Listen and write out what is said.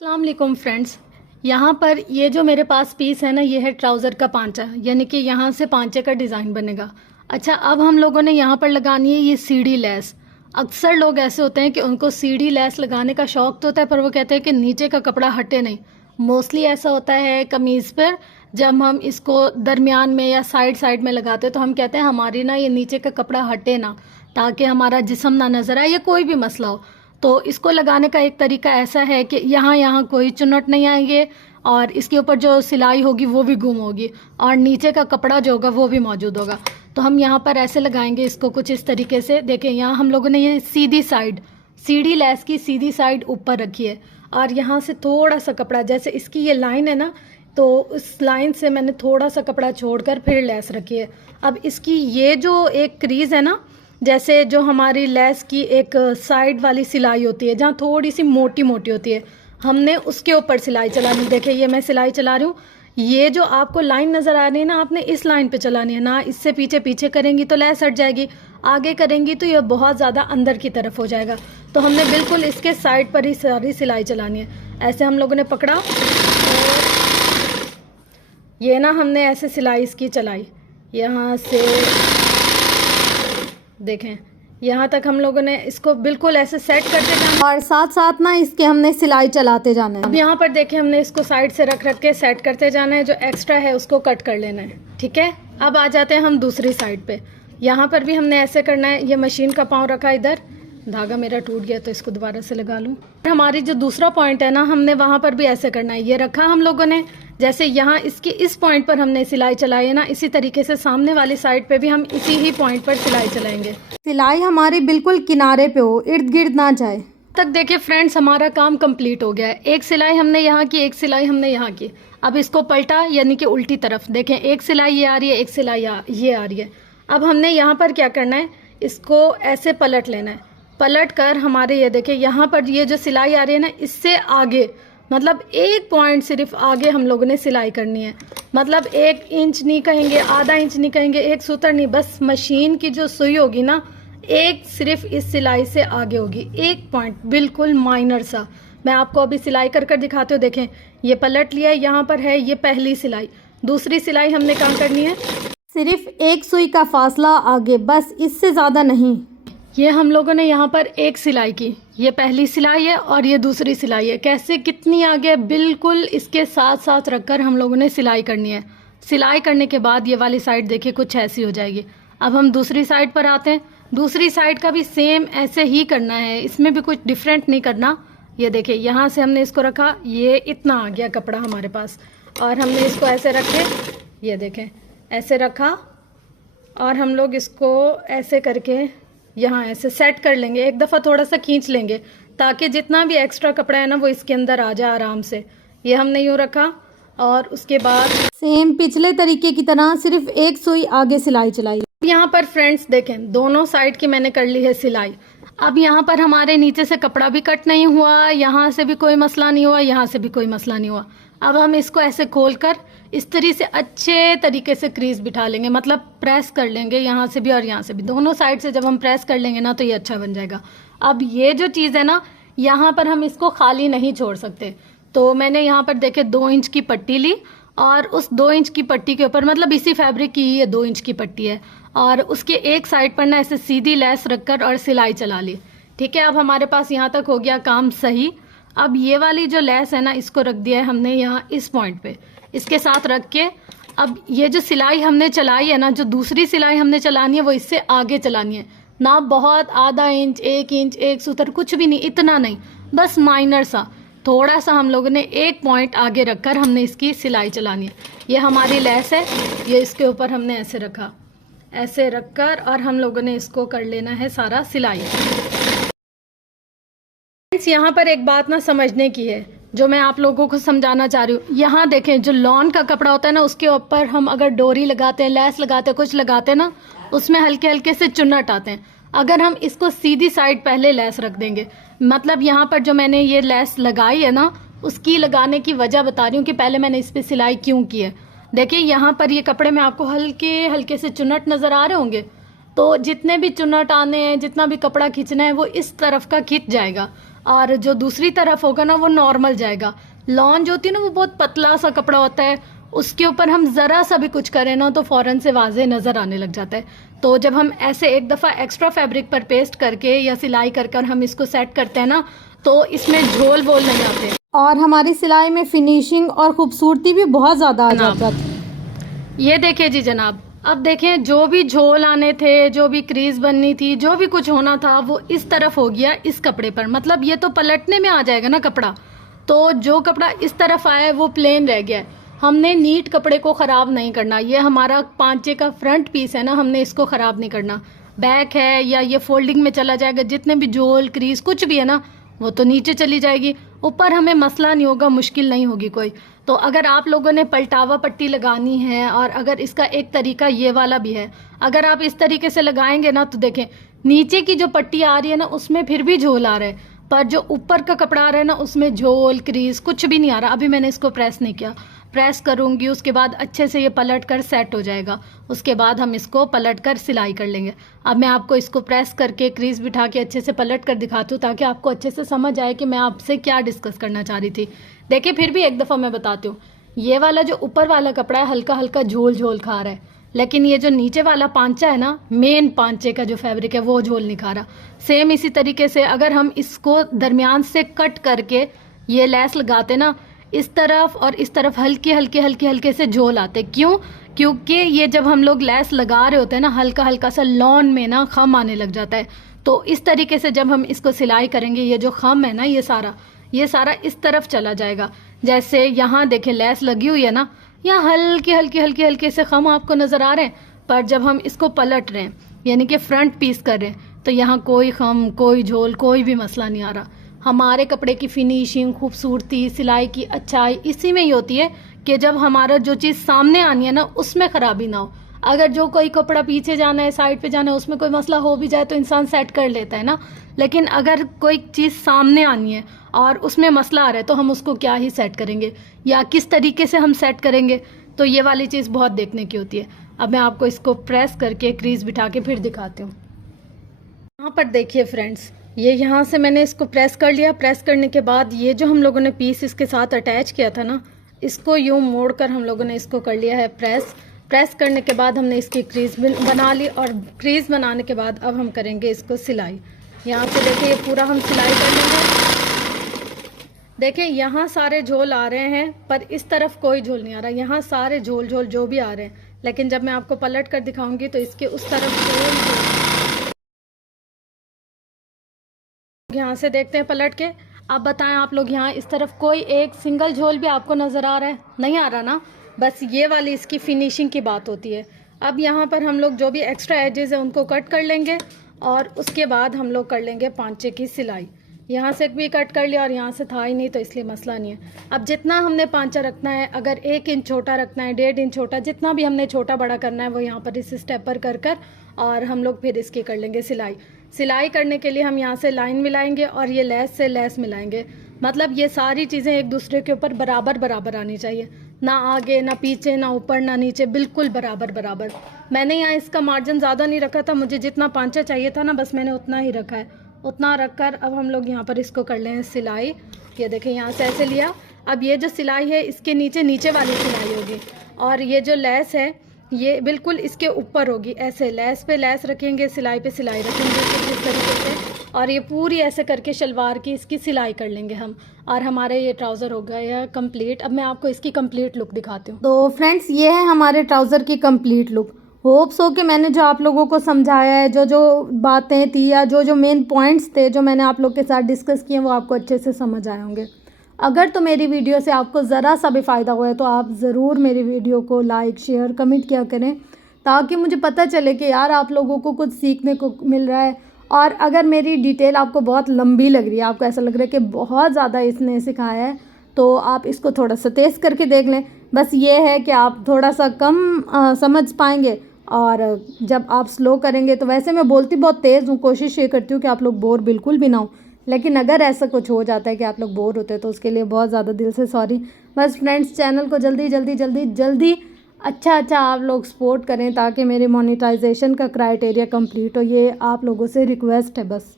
अस्सलाम वालेकुम फ्रेंड्स। यहाँ पर ये जो मेरे पास पीस है ना, ये है ट्राउज़र का पांचा, यानी कि यहाँ से पांचे का डिज़ाइन बनेगा। अच्छा, अब हम लोगों ने यहाँ पर लगानी है ये सीढ़ी लेस। अक्सर लोग ऐसे होते हैं कि उनको सीढ़ी लेस लगाने का शौक तो होता है, पर वो कहते हैं कि नीचे का कपड़ा हटे नहीं। मोस्टली ऐसा होता है कमीज़ पर, जब हम इसको दरमियान में या साइड साइड में लगाते हैं तो हम कहते हैं हमारी ना ये नीचे का कपड़ा हटे ना, ताकि हमारा जिस्म ना नज़र आए या कोई भी मसला हो। तो इसको लगाने का एक तरीका ऐसा है कि यहाँ यहाँ कोई चुन्नट नहीं आएंगे और इसके ऊपर जो सिलाई होगी वो भी गुम होगी और नीचे का कपड़ा जो होगा वो भी मौजूद होगा। तो हम यहाँ पर ऐसे लगाएंगे इसको कुछ इस तरीके से। देखें, यहाँ हम लोगों ने ये सीधी साइड, सीढ़ी लेस की सीधी साइड ऊपर रखी है और यहाँ से थोड़ा सा कपड़ा, जैसे इसकी ये लाइन है ना, तो उस लाइन से मैंने थोड़ा सा कपड़ा छोड़कर फिर लेस रखी है। अब इसकी ये जो एक क्रीज है ना, जैसे जो हमारी लेस की एक साइड वाली सिलाई होती है जहाँ थोड़ी सी मोटी मोटी होती है, हमने उसके ऊपर सिलाई चलानी। देखिए, ये मैं सिलाई चला रही हूँ। ये जो आपको लाइन नज़र आ रही है ना, आपने इस लाइन पे चलानी है ना। इससे पीछे पीछे करेंगी तो लेस हट जाएगी, आगे करेंगी तो ये बहुत ज़्यादा अंदर की तरफ हो जाएगा। तो हमने बिल्कुल इसके साइड पर ही सारी सिलाई चलानी है। ऐसे हम लोगों ने पकड़ा और ये ना हमने ऐसे सिलाई इसकी चलाई, यहाँ से देखें यहाँ तक हम लोगों ने इसको बिल्कुल ऐसे सेट करते जाना और साथ साथ ना इसके हमने सिलाई चलाते जाना है। अब यहाँ पर देखें, हमने इसको साइड से रख के सेट करते जाना है। जो एक्स्ट्रा है उसको कट कर लेना है, ठीक है। अब आ जाते हैं हम दूसरी साइड पे। यहाँ पर भी हमने ऐसे करना है। ये मशीन का पाँव रखा इधर, धागा मेरा टूट गया तो इसको दोबारा से लगा लूँ। हमारी जो दूसरा पॉइंट है ना, हमने वहाँ पर भी ऐसे करना है। ये रखा हम लोगों ने, जैसे यहाँ इसके इस पॉइंट पर हमने सिलाई चलाई है ना, इसी तरीके से सामने वाली साइड पे भी हम इसी ही पॉइंट पर सिलाई चलाएंगे। सिलाई हमारी बिल्कुल किनारे पे हो, इर्द गिर्द ना जाए। तक देखिए फ्रेंड्स, हमारा काम कंप्लीट हो गया है। एक सिलाई हमने यहाँ की, एक सिलाई हमने यहाँ की। अब इसको पलटा, यानी कि उल्टी तरफ देखें, एक सिलाई ये आ रही है, एक सिलाई ये आ रही है। अब हमने यहाँ पर क्या करना है, इसको ऐसे पलट लेना है। पलट कर हमारे ये देखें, यहाँ पर ये जो सिलाई आ रही है ना, इससे आगे, मतलब एक पॉइंट सिर्फ आगे हम लोगों ने सिलाई करनी है। मतलब 1 इंच नहीं कहेंगे, आधा इंच नहीं कहेंगे, एक सूत्र नहीं, बस मशीन की जो सुई होगी ना, एक सिर्फ इस सिलाई से आगे होगी, एक पॉइंट बिल्कुल माइनर सा। मैं आपको अभी सिलाई कर कर दिखाते हो। देखें, ये पलट लिया, यहाँ पर है ये पहली सिलाई। दूसरी सिलाई हमने कहाँ करनी है, सिर्फ एक सुई का फासला आगे, बस इससे ज़्यादा नहीं। ये हम लोगों ने यहाँ पर एक सिलाई की, ये पहली सिलाई है और ये दूसरी सिलाई है। कैसे, कितनी आगे, बिल्कुल इसके साथ साथ रखकर हम लोगों ने सिलाई करनी है। सिलाई करने के बाद ये वाली साइड देखिए कुछ ऐसी हो जाएगी। अब हम दूसरी साइड पर आते हैं। दूसरी साइड का भी सेम ऐसे ही करना है, इसमें भी कुछ डिफरेंट नहीं करना। ये देखिए, यहाँ से हमने इसको रखा, ये इतना आ गया कपड़ा हमारे पास, और हमने इसको ऐसे रखे, ये देखें ऐसे रखा, और हम लोग इसको ऐसे करके यहाँ ऐसे सेट कर लेंगे। एक दफ़ा थोड़ा सा खींच लेंगे ताकि जितना भी एक्स्ट्रा कपड़ा है ना वो इसके अंदर आ जाए आराम से। ये हमने यूँ रखा और उसके बाद सेम पिछले तरीके की तरह सिर्फ एक सुई आगे सिलाई चलाई। यहाँ पर फ्रेंड्स देखें, दोनों साइड की मैंने कर ली है सिलाई। अब यहाँ पर हमारे नीचे से कपड़ा भी कट नहीं हुआ, यहाँ से भी कोई मसला नहीं हुआ, यहाँ से भी कोई मसला नहीं हुआ। अब हम इसको ऐसे खोल कर इस तरीके से अच्छे तरीके से क्रीज बिठा लेंगे, मतलब प्रेस कर लेंगे यहाँ से भी और यहाँ से भी, दोनों साइड से जब हम प्रेस कर लेंगे ना तो ये अच्छा बन जाएगा। अब ये जो चीज़ है ना, यहाँ पर हम इसको खाली नहीं छोड़ सकते। तो मैंने यहाँ पर देखे 2 इंच की पट्टी ली और उस 2 इंच की पट्टी के ऊपर, मतलब इसी फैब्रिक की ही ये 2 इंच की पट्टी है, और उसके एक साइड पर ना ऐसे सीधी लेस रखकर और सिलाई चला ली। ठीक है, अब हमारे पास यहाँ तक हो गया काम सही। अब ये वाली जो लेस है ना, इसको रख दिया है हमने यहाँ इस पॉइंट पे, इसके साथ रख के अब ये जो सिलाई हमने चलाई है ना, जो दूसरी सिलाई हमने चलानी है वो इससे आगे चलानी है ना, बहुत आधा इंच, 1 इंच, एक सूत्र, कुछ भी नहीं, इतना नहीं, बस माइनर सा थोड़ा सा हम लोगों ने एक पॉइंट आगे रखकर हमने इसकी सिलाई चलानी है। ये हमारी लेस है, ये इसके ऊपर हमने ऐसे रखा, ऐसे रखकर और हम लोगों ने इसको कर लेना है सारा सिलाई। यहाँ पर एक बात ना समझने की है जो मैं आप लोगों को समझाना चाह रही हूँ। यहाँ देखें, जो लॉन का कपड़ा होता है ना, उसके ऊपर हम अगर डोरी लगाते हैं, लेस लगाते हैं, कुछ लगाते हैं ना, उसमें हल्के हल्के से चुन्नट आते हैं। अगर हम इसको सीधी साइड पहले लेस रख देंगे, मतलब यहाँ पर जो मैंने ये लेस लगाई है ना, उसकी लगाने की वजह बता रही हूँ कि पहले मैंने इस पर सिलाई क्यों की है। देखिए, यहाँ पर ये कपड़े में आपको हल्के हल्के से चुन्नट नज़र आ रहे होंगे, तो जितने भी चुन्नट आने हैं, जितना भी कपड़ा खींचना है वो इस तरफ का खींच जाएगा। और जो दूसरी तरफ होगा ना वो नॉर्मल जाएगा। लॉन जो होती है ना वो बहुत पतला सा कपड़ा होता है, उसके ऊपर हम ज़रा सा भी कुछ करें ना तो फ़ौरन से वाज़े नज़र आने लग जाता है। तो जब हम ऐसे एक दफ़ा एक्स्ट्रा फैब्रिक पर पेस्ट करके या सिलाई कर कर हम इसको सेट करते हैं ना तो इसमें झोल वोल नहीं आते और हमारी सिलाई में फिनिशिंग और खूबसूरती भी बहुत ज़्यादा आ जाता है। ये देखिए जी जनाब, अब देखें जो भी झोल आने थे, जो भी क्रीज बननी थी, जो भी कुछ होना था वो इस तरफ हो गया इस कपड़े पर। मतलब ये तो पलटने में आ जाएगा ना कपड़ा, तो जो कपड़ा इस तरफ आया है वो प्लेन रह गया है। हमने नीट कपड़े को ख़राब नहीं करना। ये हमारा पांचे का फ्रंट पीस है ना, हमने इसको ख़राब नहीं करना। बैक है या ये फोल्डिंग में चला जाएगा, जितने भी झोल क्रीज कुछ भी है ना वो तो नीचे चली जाएगी, ऊपर हमें मसला नहीं होगा, मुश्किल नहीं होगी कोई। तो अगर आप लोगों ने पलटावा पट्टी लगानी है, और अगर इसका एक तरीका ये वाला भी है, अगर आप इस तरीके से लगाएंगे ना तो देखें नीचे की जो पट्टी आ रही है ना उसमें फिर भी झोल आ रहा है, पर जो ऊपर का कपड़ा आ रहा है ना उसमें झोल क्रीज कुछ भी नहीं आ रहा। अभी मैंने इसको प्रेस नहीं किया, प्रेस करूंगी उसके बाद अच्छे से ये पलट कर सेट हो जाएगा। उसके बाद हम इसको पलट कर सिलाई कर लेंगे। अब मैं आपको इसको प्रेस करके क्रीज बिठा के अच्छे से पलट कर दिखाती हूँ ताकि आपको अच्छे से समझ आए कि मैं आपसे क्या डिस्कस करना चाह रही थी। देखिए फिर भी एक दफ़ा मैं बताती हूँ, ये वाला जो ऊपर वाला कपड़ा है हल्का हल्का झोल झोल खा रहा है, लेकिन ये जो नीचे वाला पांचा है ना, मेन पांचे का जो फैब्रिक है वो झोल नहीं खा रहा। सेम इसी तरीके से अगर हम इसको दरमियान से कट करके ये लेस लगाते ना, इस तरफ और इस तरफ हल्के हल्के हल्के हल्के से झोल आते। क्यों? क्योंकि ये जब हम लोग लेस लगा रहे होते हैं ना हल्का हल्का सा लॉन में ना खम आने लग जाता है। तो इस तरीके से जब हम इसको सिलाई करेंगे ये जो खम है ना ये सारा इस तरफ चला जाएगा। जैसे यहाँ देखें लेस लगी हुई है ना, यहाँ हल्के हल्के हल्के हल्के से खम आपको नज़र आ रहे हैं, पर जब हम इसको पलट रहे हैं यानी कि फ्रंट पीस कर रहे हैं तो यहाँ कोई खम कोई झोल कोई भी मसला नहीं आ रहा। हमारे कपड़े की फिनिशिंग, खूबसूरती, सिलाई की अच्छाई इसी में ही होती है कि जब हमारा जो चीज़ सामने आनी है ना उसमें ख़राबी ना हो। अगर जो कोई कपड़ा पीछे जाना है, साइड पे जाना है, उसमें कोई मसला हो भी जाए तो इंसान सेट कर लेता है ना, लेकिन अगर कोई चीज़ सामने आनी है और उसमें मसला आ रहा है तो हम उसको क्या ही सेट करेंगे या किस तरीके से हम सेट करेंगे, तो ये वाली चीज़ बहुत देखने की होती है। अब मैं आपको इसको प्रेस करके क्रीज बिठा के फिर दिखाती हूँ। यहाँ पर देखिए फ्रेंड्स, ये यहाँ से मैंने इसको प्रेस कर लिया। प्रेस करने के बाद ये जो हम लोगों ने पीस इसके साथ अटैच किया था ना, इसको यूँ मोड़ कर हम लोगों ने इसको कर लिया है प्रेस। प्रेस करने के बाद हमने इसकी क्रीज बना ली, और क्रीज बनाने के बाद अब हम करेंगे इसको सिलाई। यहाँ से देखिए ये पूरा हम सिलाई कर लेंगे। देखिए यहाँ सारे झोल आ रहे हैं पर इस तरफ कोई झोल नहीं आ रहा। यहाँ सारे झोल झोल जो भी आ रहे हैं, लेकिन जब मैं आपको पलट कर दिखाऊंगी तो इसके उस तरफ झोल। यहाँ से देखते हैं पलट के। अब बताएं आप लोग, यहाँ इस तरफ कोई एक सिंगल झोल भी आपको नज़र आ रहा है? नहीं आ रहा ना। बस ये वाली इसकी फिनिशिंग की बात होती है। अब यहाँ पर हम लोग जो भी एक्स्ट्रा एजेस है उनको कट कर लेंगे, और उसके बाद हम लोग कर लेंगे पांचे की सिलाई। यहाँ से भी कट कर लिया और यहाँ से था ही नहीं तो इसलिए मसला नहीं है। अब जितना हमने पांचा रखना है, अगर 1 इंच छोटा रखना है, 1.5 इंच छोटा, जितना भी हमने छोटा बड़ा करना है वो यहाँ पर इस स्टेप पर कर कर और हम लोग फिर इसकी कर लेंगे सिलाई। सिलाई करने के लिए हम यहाँ से लाइन मिलाएंगे और ये लेस से लेस मिलाएंगे। मतलब ये सारी चीज़ें एक दूसरे के ऊपर बराबर बराबर आनी चाहिए, ना आगे ना पीछे ना ऊपर ना नीचे, बिल्कुल बराबर बराबर। मैंने यहाँ इसका मार्जिन ज़्यादा नहीं रखा था, मुझे जितना पांचा चाहिए था ना बस मैंने उतना ही रखा है। उतना रखकर अब हम लोग यहाँ पर इसको कर लें सिलाई। ये देखें यहाँ से ऐसे लिया। अब ये जो सिलाई है इसके नीचे वाली सिलाई होगी, और ये जो लेस है ये बिल्कुल इसके ऊपर होगी। ऐसे लेस पे लेस रखेंगे, सिलाई पे सिलाई रखेंगे इस तरीके से, और ये पूरी ऐसे करके शलवार की इसकी सिलाई कर लेंगे हम, और हमारे ये ट्राउज़र हो गया कंप्लीट। अब मैं आपको इसकी कंप्लीट लुक दिखाती हूँ। तो फ्रेंड्स ये है हमारे ट्राउज़र की कंप्लीट लुक। होप्स हो कि मैंने जो आप लोगों को समझाया है, जो जो बातें थी या जो जो मेन पॉइंट्स थे जो मैंने आप लोग के साथ डिस्कस किए, वो आपको अच्छे से समझ आए होंगे। अगर तो मेरी वीडियो से आपको ज़रा सा भी फ़ायदा हुआ है तो आप ज़रूर मेरी वीडियो को लाइक शेयर कमेंट किया करें, ताकि मुझे पता चले कि यार आप लोगों को कुछ सीखने को मिल रहा है। और अगर मेरी डिटेल आपको बहुत लंबी लग रही है, आपको ऐसा लग रहा है कि बहुत ज़्यादा इसने सिखाया है, तो आप इसको थोड़ा सा तेज़ करके देख लें। बस ये है कि आप थोड़ा सा कम समझ पाएंगे, और जब आप स्लो करेंगे तो वैसे मैं बोलती बहुत तेज़ हूँ, कोशिश ये करती हूँ कि आप लोग बोर बिल्कुल भी ना हो, लेकिन अगर ऐसा कुछ हो जाता है कि आप लोग बोर होते हैं तो उसके लिए बहुत ज़्यादा दिल से सॉरी। बस फ्रेंड्स चैनल को जल्दी जल्दी जल्दी जल्दी अच्छा आप लोग सपोर्ट करें ताकि मेरे मोनेटाइजेशन का क्राइटेरिया कंप्लीट हो। ये आप लोगों से रिक्वेस्ट है बस।